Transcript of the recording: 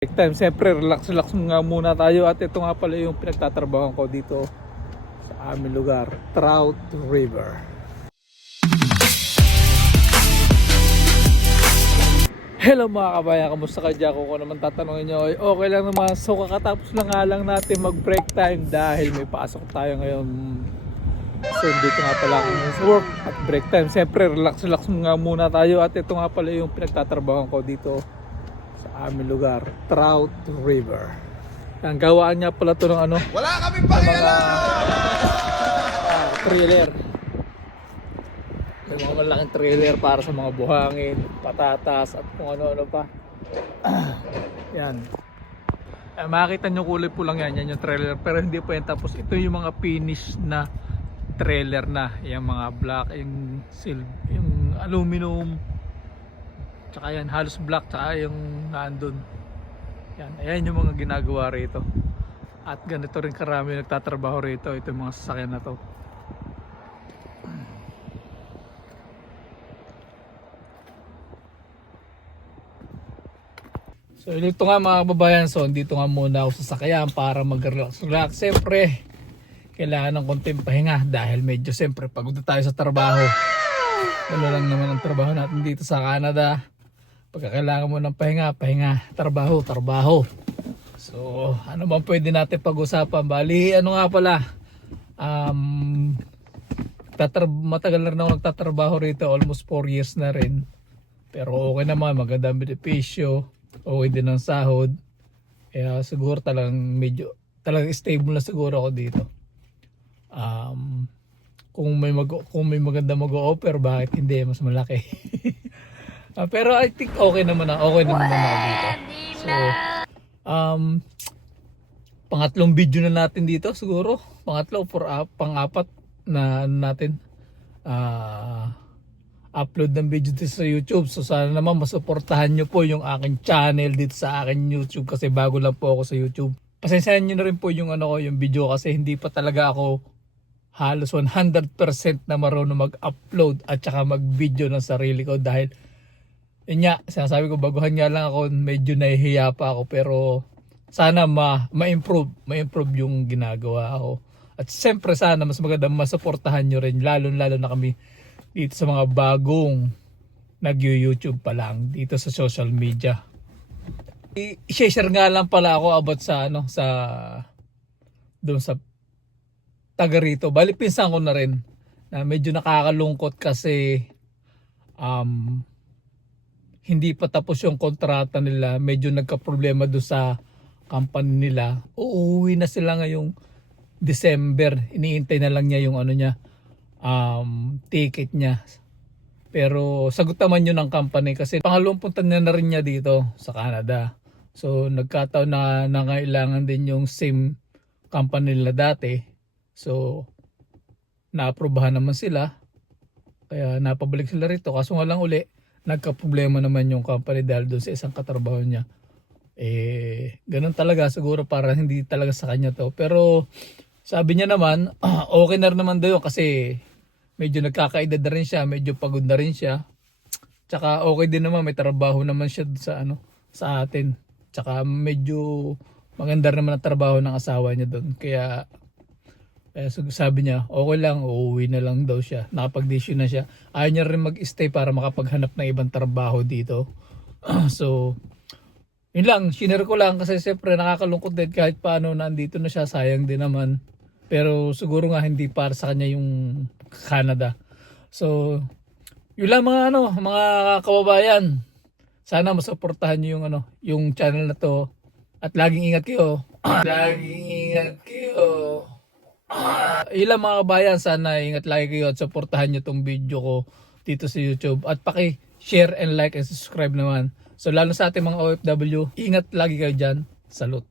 Break time, siyempre relax nga muna tayo at ito nga pala yung pinagtatrabahan ko dito sa aming lugar, Trout River. Hello mga kabayan, kamusta ka dyan? Kung naman tatanungin nyo, okay lang naman. So kakatapos na nga lang natin mag break time dahil may pasok tayo ngayon. So dito nga pala ang work at break time, siyempre relax nga muna tayo at ito nga pala yung pinagtatrabahan ko dito sa aming lugar, Trout River. Ang gawaan niya pala to ng ano, wala kaming pakialam! Trailer. May mga malaking trailer para sa mga buhangin, patatas at kung ano-ano pa. Yan. Makikita nyo kulay po lang yan yung trailer, pero hindi pa yan tapos. Ito yung mga finish na trailer na, yung mga black, yung silver, yung aluminum, tsaka yan halos black, tsaka yung nandun yan, ayan yung mga ginagawa rito at ganito rin karami nagtatrabaho rito. Ito yung mga sasakyan na to. So dito nga mga kababayan, so dito nga muna ako sa sasakyan para mag-relax. Siyempre kailangan ng konting pahinga dahil medyo siyempre pagod na tayo sa trabaho. Ano lang naman ang trabaho natin dito sa Canada. Pagkakailangan mo ng pahinga, trabaho. So, ano bang pwede natin pag-usapan? Bali, ano nga pala, matagal na rin ako nagtatrabaho rito, almost 4 years na rin. Pero okay naman, magandang benepisyo, okay din ang sahod. Kaya siguro talagang stable na siguro ako dito. Kung may maganda mag-o-offer, bakit hindi mas malaki? Pero I think okay naman ako dito. So, pangatlong video na natin dito siguro. Pangatlo or pang-apat na natin upload ng video dito sa YouTube. So sana naman masuportahan nyo po yung aking channel dito sa aking YouTube kasi bago lang po ako sa YouTube. Pasensyahan nyo na rin po yung yung video kasi hindi pa talaga ako halos 100% na marunong mag-upload at saka mag-video ng sarili ko dahil yun nga, sinasabi ko baguhan nga lang ako, medyo nahihiya pa ako pero sana ma-improve yung ginagawa ako. At siyempre sana mas maganda masuportahan nyo rin lalo na kami dito sa mga bagong nag-YouTube pa lang dito sa social media. I-share nga lang pala ako about sa doon sa taga rito. Bali pinsan ko na rin na medyo nakakalungkot kasi hindi pa tapos yung kontrata nila, medyo nagka-problema doon sa company nila. Uuwi na sila ngayong December. Iniintay na lang niya yung ticket niya. Pero sagot naman yun ng company kasi pangalawang punta na rin niya dito sa Canada. So nagkataon na nangailangan din yung same company nila dati. So naaprobahan naman sila. Kaya napabalik sila rito. Kaso nga lang uli, nagka-problema naman yung company dahil doon sa isang katrabaho niya. Ganun talaga siguro para hindi talaga sa kanya to. Pero sabi niya naman, okay na rin naman daw kasi medyo nagkakaedad na rin siya, medyo pagod na rin siya. Tsaka okay din naman, may trabaho naman siya sa atin. Tsaka medyo maganda naman ang trabaho ng asawa niya doon. Kaya sabi niya, okay lang, uuwi na lang daw siya. Nakapag-decision na siya. Ayaw niya rin mag-stay para makapaghanap ng ibang trabaho dito. So, yun lang, shinare ko lang kasi siyempre nakakalungkot din kahit paano nandito na siya, sayang din naman. Pero siguro nga hindi para sa kanya yung Canada. So, yun lang mga kababayan. Sana masuportahan niyo yung channel na to. At laging ingat kayo. Ilang mga kabayan, sana ingat lagi kayo at supportahan nyo tong video ko dito sa YouTube at paki-share and like and subscribe naman. So lalo sa ating mga OFW, ingat lagi kayo dyan. Salute!